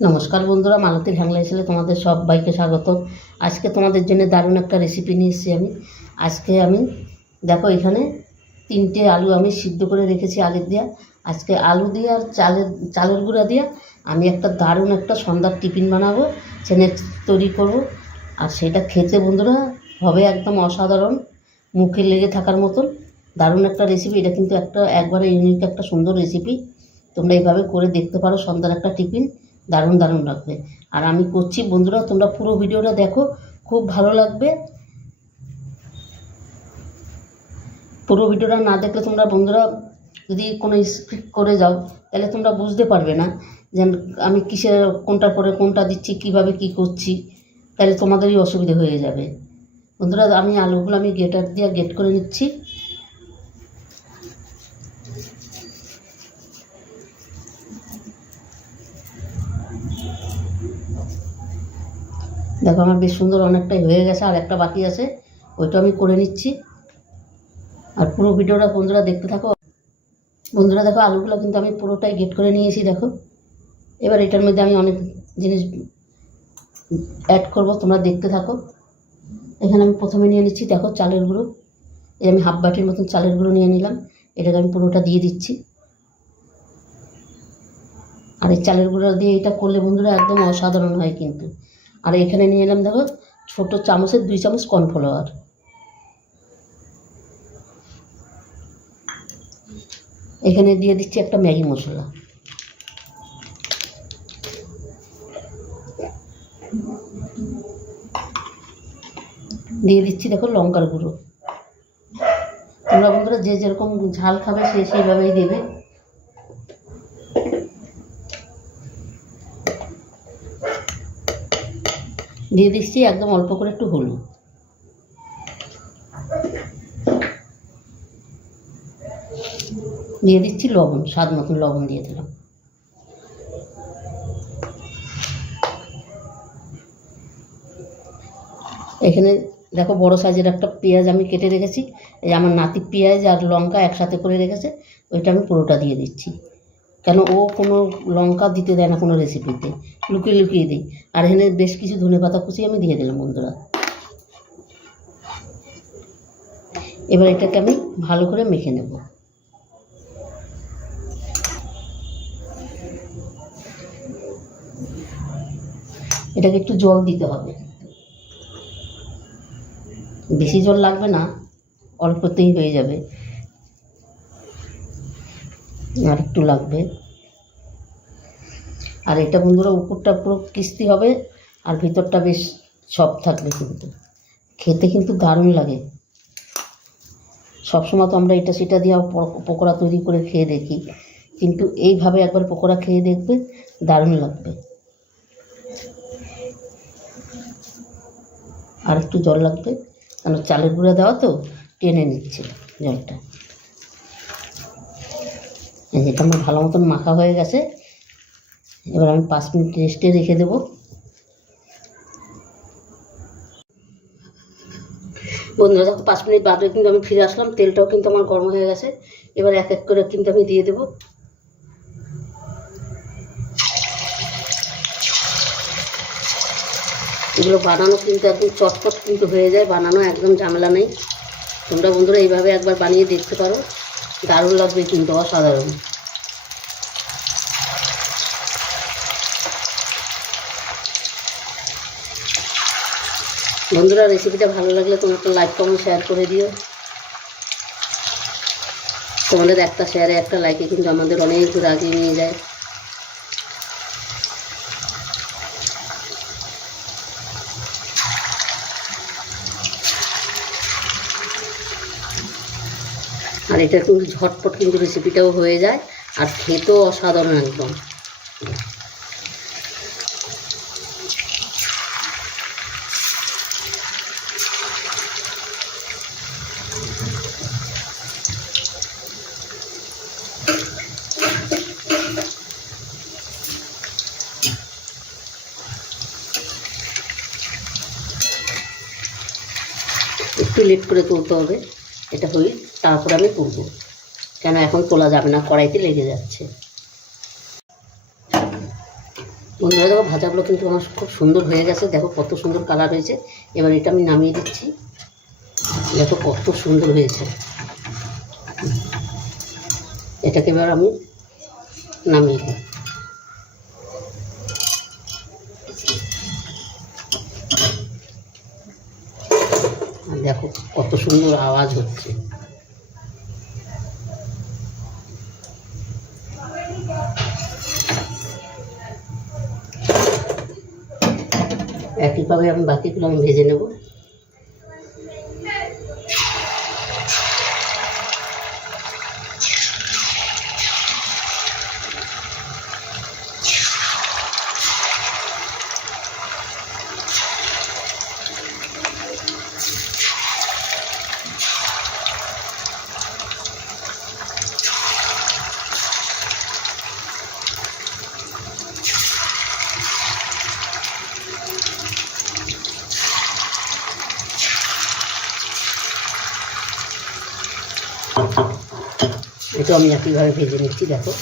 নমস্কার বন্ধুরা, মালতীর হ্যাংলা ছেলে তোমাদের সবাইকে স্বাগত। আজকে তোমাদের জন্য দারুণ একটা রেসিপি নিয়ে এসেছি আমি দেখো এখানে 3টে আলু আমি সিদ্ধ করে রেখেছি আলুর দিয়া। আজকে আলু দিয়ে আর চালের গুঁড়া দিয়ে আমি একটা দারুণ একটা সন্ধ্যার টিফিন বানাবো, স্ন্যাক্স তৈরি করব। আর সেটা খেতে বন্ধুরা হবে একদম অসাধারণ, মুখে লেগে থাকার মতন দারুণ একটা রেসিপি। এটা কিন্তু একবারে ইউনিক একটা সুন্দর রেসিপি। তোমরা এইভাবে করে দেখতে পারো, সন্ধ্যার একটা টিফিন দারুণ দারুণ লাগবে। আর আমি করছি বন্ধুরা, তোমরা পুরো ভিডিওটা দেখো, খুব ভালো লাগবে। পুরো ভিডিওটা না দেখলে তোমরা বন্ধুরা যদি কোনো স্কিপ করে যাও তাহলে তোমরা বুঝতে পারবে না যে আমি কিসের কোনটার পরে কোনটা দিচ্ছি, কিভাবে কি করছি, তাহলে তোমাদেরই অসুবিধা হয়ে যাবে। বন্ধুরা আমি আলুগুলো গ্রেটার দিয়ে গ্রেট করে নিচ্ছি। দেখো আমার বেশ সুন্দর অনেকটাই হয়ে গেছে, আর একটা বাকি আছে, ওইটা আমি করে নিচ্ছি। আর পুরো ভিডিওটা বন্ধুরা দেখতে থাকো। বন্ধুরা দেখো আলুগুলো কিন্তু আমি পুরোটাই গ্রেট করে নিয়েছি। দেখো এবার এটার মধ্যে আমি অনেক জিনিস অ্যাড করব, তোমরা দেখতে থাকো। এখানে আমি প্রথমে নিয়ে নিচ্ছি দেখো চালের গুঁড়ো। এই আমি হাফ বাটির মতন চালের গুঁড়ো নিয়ে নিলাম, এটাকে আমি পুরোটা দিয়ে দিচ্ছি। আর এই চালের গুঁড়ো দিয়ে এটা করলে বন্ধুরা একদম অসাধারণ হয় কিন্তু। আর এখানে নিয়ে এলাম দেখো ছোটো চামচের 2 চামচ কর্নফ্লাওয়ার। এখানে দিয়ে দিচ্ছি একটা ম্যাগি মশলা। দিয়ে দিচ্ছি দেখো লঙ্কার গুঁড়ো। তোমরা বন্ধুরা যে যেরকম ঝাল খাবে সেইভাবেই দেবে। দিয়ে দিচ্ছি একদম অল্প করে একটু হলুদ। দিয়ে দিচ্ছি লবণ, স্বাদ মতন লবণ দিয়ে দিলাম। এখানে দেখো বড় সাইজের একটা পেঁয়াজ আমি কেটে রেখেছি। এই আমার নাতি পেঁয়াজ আর লঙ্কা একসাথে করে রেখেছে, ওইটা আমি পুরোটা দিয়ে দিচ্ছি। কেন ও কোনো লঙ্কা দিতে দেয় না কোনো রেসিপিতে, লুকিয়ে লুকিয়ে দিই। আর এখানে বেশ কিছু ধনেপাতা কুচি আমি দিয়ে দিলাম বন্ধুরা। এবার এটাকে আমি ভালো করে মেখে নেব। এটাকে একটু জল দিতে হবে, বেশি জল লাগবে না, অল্পতেই হয়ে যাবে। আর একটু লাগবে। আর এটা বন্ধুরা উপরটা পুরো ক্রিস্পি হবে আর ভিতরটা বেশ সফট থাকবে, কিন্তু খেতে কিন্তু দারুণ লাগে। সবসময় তো আমরা এটা সেটা দিয়ে পকোড়া তৈরি করে খেয়ে দেখি, কিন্তু এইভাবে একবার পকোড়া খেয়ে দেখবে, দারুণ লাগবে। আর একটু জল লাগবে, কারণ চালের গুঁড়া দেওয়া তো টেনে নিচ্ছে জলটা। যেটা আমার ভালো মতন মাখা হয়ে গেছে। এবার আমি 5 মিনিট রেস্টে রেখে দেবো। বন্ধুরা দেখো 5 মিনিট বাদে কিন্তু আমি ফিরে আসলাম, তেলটাও কিন্তু আমার গরম হয়ে গেছে। এবার এক এক করে কিন্তু আমি দিয়ে দেবো। এগুলো বানানো কিন্তু একদম চটপট কিন্তু হয়ে যায়, বানানো একদম ঝামেলা নেই। তোমরা বন্ধুরা এইভাবে একবার বানিয়ে দেখতে পারো, দারুণ লাগবে কিন্তু, অসাধারণ। বন্ধুরা রেসিপিটা ভালো লাগলে তোমরা একটা লাইক কমেন্ট শেয়ার করে দিও। তোমাদের একটা শেয়ারে একটা লাইকে কিন্তু আমাদের অনেক দূর এগিয়ে নিয়ে যায়। আর এটা কিন্তু ঝটপট কিন্তু রেসিপিটাও হয়ে যায়, আর খেতেও অসাধারণ একদম। একটু লেট করে তুলতে হবে, এটা হই তারপরে আমি তুলবো, কেন এখন তোলা যাবে না, কড়াইতে লেগে যাচ্ছে। বন্ধুরা দেখো ভাজাগুলো কিন্তু আমার খুব সুন্দর হয়ে গেছে, দেখো কত সুন্দর কালার হয়েছে। এবার এটা আমি নামিয়ে দিচ্ছি, দেখো কত সুন্দর হয়েছে। এটাকে এবার আমি নামিয়ে দিই। আর দেখো কত সুন্দর আওয়াজ হচ্ছে। একইভাবে আমি বাকিগুলো আমি ভেজে নেব। এটা আমি একইভাবে ভেজে নিচ্ছি, দেখো।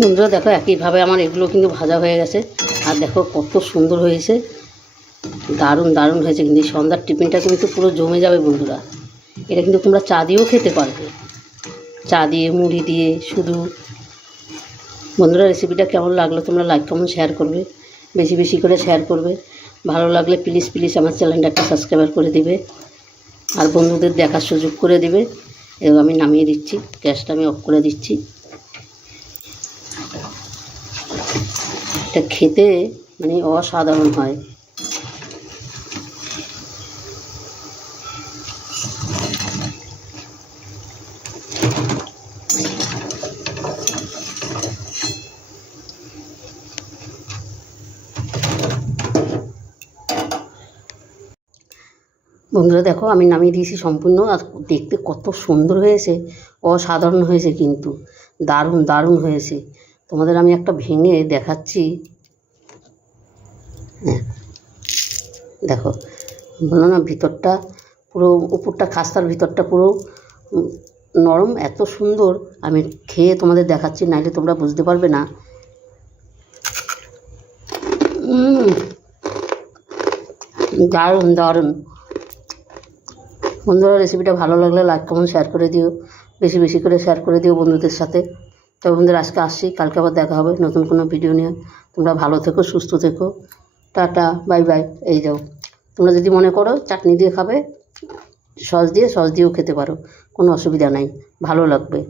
বন্ধুরা দেখো একইভাবে আমার এগুলো কিন্তু ভাজা হয়ে গেছে। আর দেখো কত সুন্দর হয়েছে, দারুণ দারুণ হয়েছে। কিন্তু এই সন্ধ্যার টিফিনটা কিন্তু পুরো জমে যাবে বন্ধুরা। এটা কিন্তু তোমরা চা দিয়েও খেতে পারবে, চা দিয়ে, মুড়ি দিয়ে শুধু। বন্ধুরা রেসিপিটা কেমন লাগলো তোমরা লাইক কমেন্ট শেয়ার করবে, বেশি বেশি করে শেয়ার করবে। ভালো লাগলে প্লিজ প্লিজ আমার চ্যানেলটা একটা সাবস্ক্রাইব করে দিবে, আর বন্ধুদের দেখার সুযোগ করে দিবে। এবং আমি নামিয়ে দিচ্ছি, গ্যাসটা আমি অফ করে দিচ্ছি। এটা খেতে মানে অসাধারণ হয়। বন্ধুরা দেখো আমি নামিয়ে দিয়েছি সম্পূর্ণ। আর দেখতে কত সুন্দর হয়েছে, অসাধারণ হয়েছে, কিন্তু দারুণ দারুণ হয়েছে। তোমাদের আমি একটা ভেঙে দেখাচ্ছি। হ্যাঁ দেখো, বলো না ভিতরটা পুরো, উপরটা খাস্তার ভিতরটা পুরো নরম, এত সুন্দর। আমি খেয়ে তোমাদের দেখাচ্ছি, নাইলে তোমরা বুঝতে পারবে না। দারুণ দারুণ। বন্ধুরা রেসিপিটা ভালো লাগলে লাইক কমেন্ট শেয়ার করে দিও, বেশি বেশি করে শেয়ার করে দিও বন্ধুদের সাথে। তো বন্ধুরা আজকে আসছি, কালকে আবার দেখা হবে নতুন কোনো ভিডিও নিয়ে। তোমরা ভালো থেকো, সুস্থ থেকো, টাটা, বাই বাই। এই যাও, তোমরা যদি মনে করো চাটনি দিয়ে খাবে, সস দিয়েও খেতে পারো, কোনো অসুবিধা নাই, ভালো লাগবে।